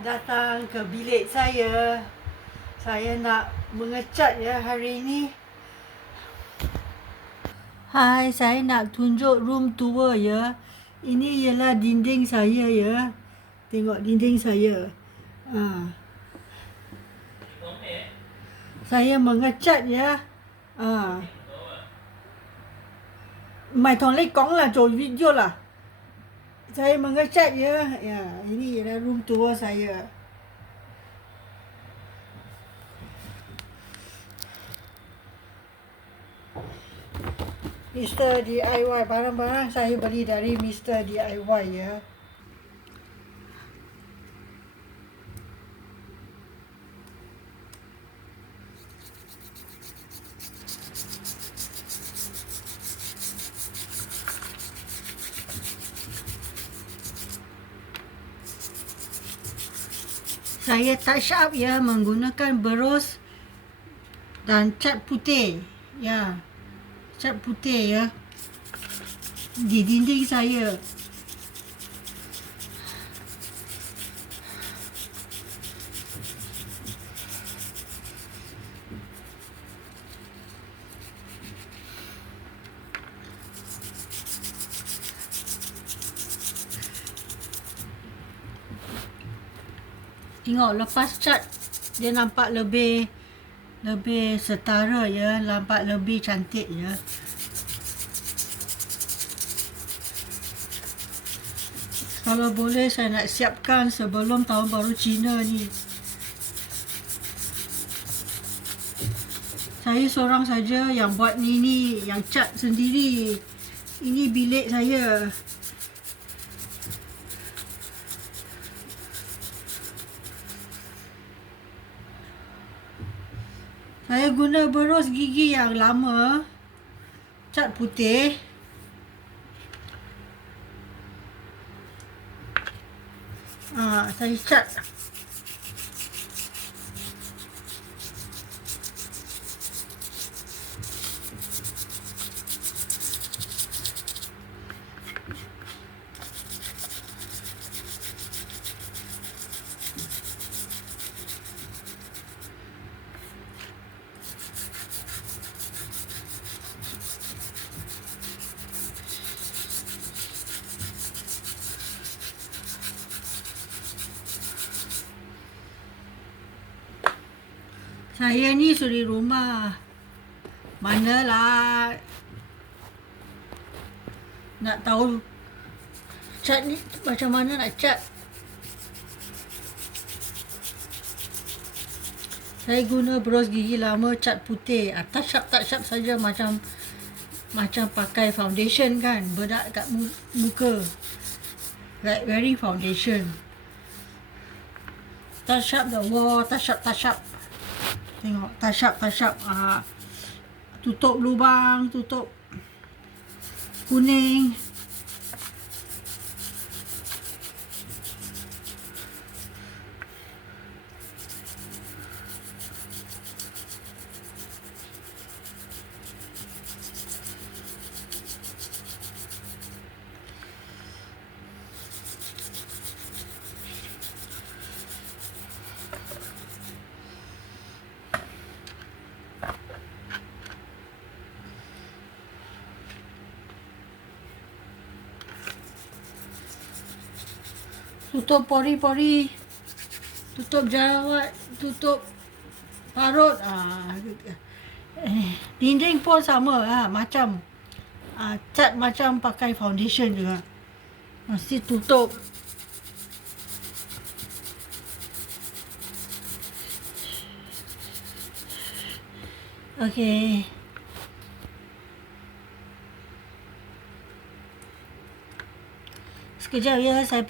Datang ke bilik saya. Saya nak mengecat ya hari ini. Hai, saya nak tunjuk room tour ya. Ini ialah dinding saya ya. Tengok dinding saya. Saya mengecat ya. Mai thong lấy cổng là rồi video lah. Saya mengecat ya. Ya, ini ialah room tour saya. Mr. DIY, barang-barang saya beli dari Mr. DIY ya. Saya touch up ya menggunakan berus dan cat putih ya. Cat putih ya di dinding saya. Tengok lepas cat dia nampak lebih setara ya, nampak lebih cantik ya. Kalau boleh saya nak siapkan sebelum tahun baru Cina ni. Saya seorang saja yang buat ni, yang cat sendiri. Ini bilik saya. Saya guna berus gigi yang lama, cat putih. Saya cat. Saya ni suri rumah. Manalah nak tahu cat ni macam mana nak cat. Saya guna berus gigi lama, cat putih. Touch up saja macam pakai foundation kan, bedak kat muka. Like wearing foundation. Touch up the wall, touch up. Tengok, touch up. Tutup lubang, tutup kuning. Tutup pori-pori, tutup jerawat, tutup parut. Dinding pun sama macam cat macam pakai foundation juga. Mesti tutup. Okey. Sekejap ya, saya